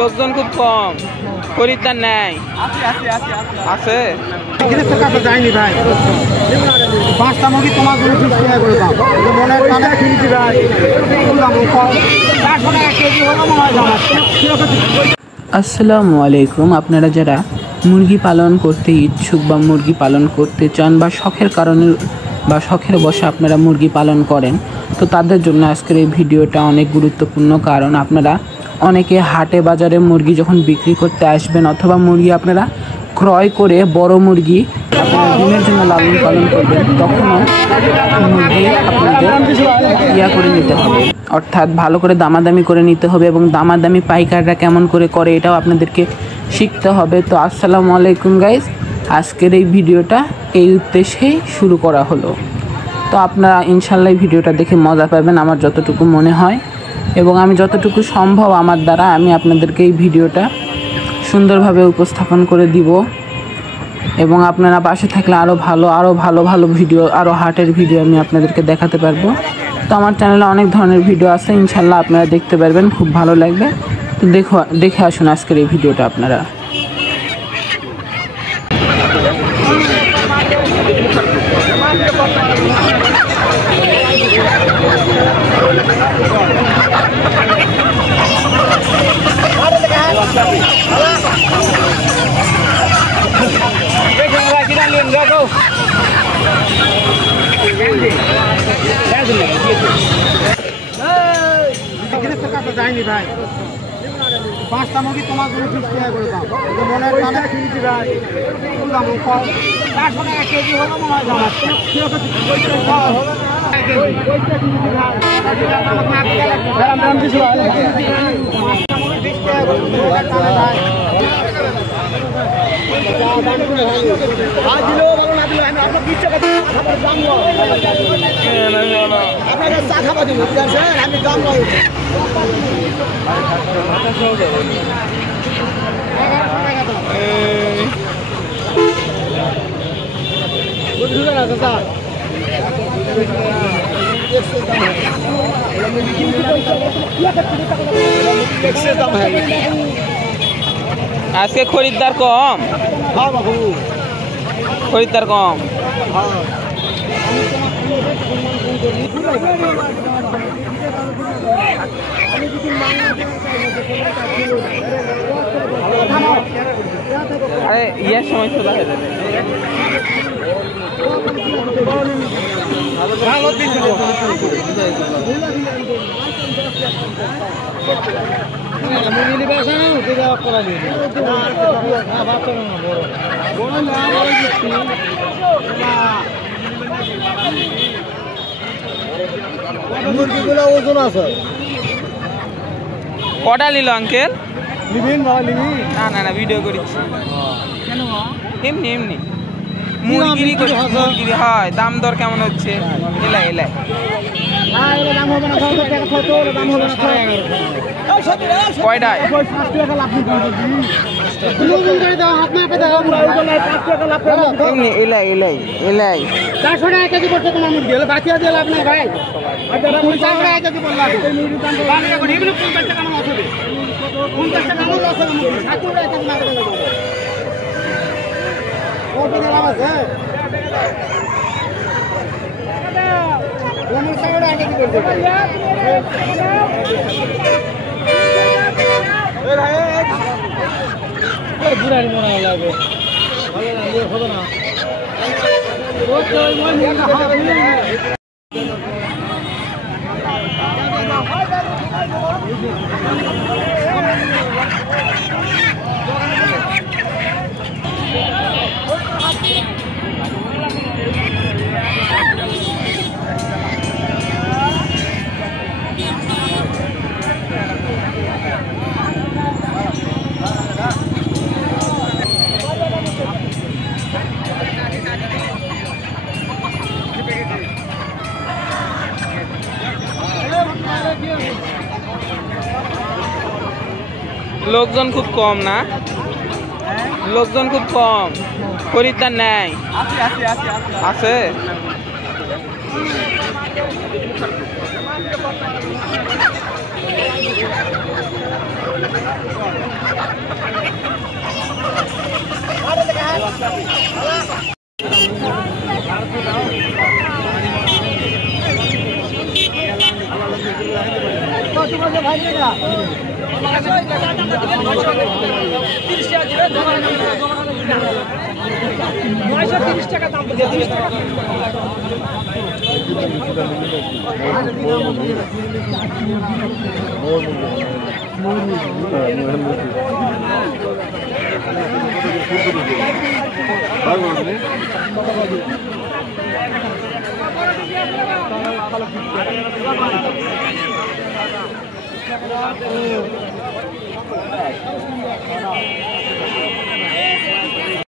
লোকজন খুব কম, খরিদ্দার নেই। আছে যায়নি ভাই, পাঁচটা মুরগি তোমার জন্য 20 টাকা করে দাম। মনের টানে কিনছি ভাই, আসসালামু আলাইকুম। আপনারা যারা মুরগি পালন করতে ইচ্ছুক বা মুরগি পালন করতে চান বা শখের কারণে বা শখের বশে আপনারা মুরগি পালন করেন, তো তাদের জন্য আজকের এই ভিডিওটা অনেক গুরুত্বপূর্ণ। কারণ আপনারা অনেকে হাটে বাজারে মুরগি যখন বিক্রি করতে আসবেন অথবা মুরগি আপনারা ক্রয় করে বড় মুরগি আপনারা ডিমের জন্য লালন পালন করবেন, তখনও মুরগি আপনাদের করে নিতে হবে, অর্থাৎ ভালো করে দামাদামি করে নিতে হবে এবং দামাদামি পাইকাররা কেমন করে এটাও আপনাদেরকে শিখতে হবে। তো আসসালামু আলাইকুম গাইজ, আজকের এই ভিডিওটা এই উদ্দেশ্যেই শুরু করা হলো। তো আপনারা ইনশাল্লাহ ভিডিওটা দেখে মজা পাবেন আমার যতটুকু মনে হয়, এবং আমি যতটুকু সম্ভব আমার দ্বারা আমি আপনাদেরকে এই ভিডিওটা সুন্দরভাবে উপস্থাপন করে দিব, এবং আপনারা পাশে থাকলে আরও ভালো ভিডিও, আরও হাটের ভিডিও আমি আপনাদেরকে দেখাতে পারবো। তো আমার চ্যানেলে অনেক ধরনের ভিডিও আছে, ইনশাল্লাহ আপনারা দেখতে পারবেন, খুব ভালো লাগবে। তো দেখে আসুন আজকের এই ভিডিওটা আপনারা। যায়নি ভাই, পাঁচটা মুরগি তোমার জন্য 20 টাকা করে দাম। মনের টানে কিনছি ভাই, 400 টাকা কেজি হলো মনে হয় জামার। আজকে খরিদ্দার কম, খরিদ্দার কম। আরে ইয়ার সময় তো দেখা যাবে। মুরগিগুলো ওজন আছে। কটা নিল আঙ্কেল? না ভিডিও করেছি এমনি মুরগিরি হয়। দাম দর কেমন হচ্ছে? এলাই কয়টায়? এলাই 400 টাকা কেজি পড়ছে তোমার মুরগি, হলে বাকি দিয়ে লাভ নাই ভাই। 50 টাকা কেজি বললাম, 50 টাকা কেমন আছে? 50 টাকা কেমন আছে? 70 টাকা কেজি মার্কেটে দেবো। কত লাভ আছে? 50 টাকা কেজি পড়ছে। বুড়ারি মনে লাগে, ভালো লাগে হবে না। লোকজন খুব কম না, লোকজন খুব কম, খরিদ্দার নেই। আছে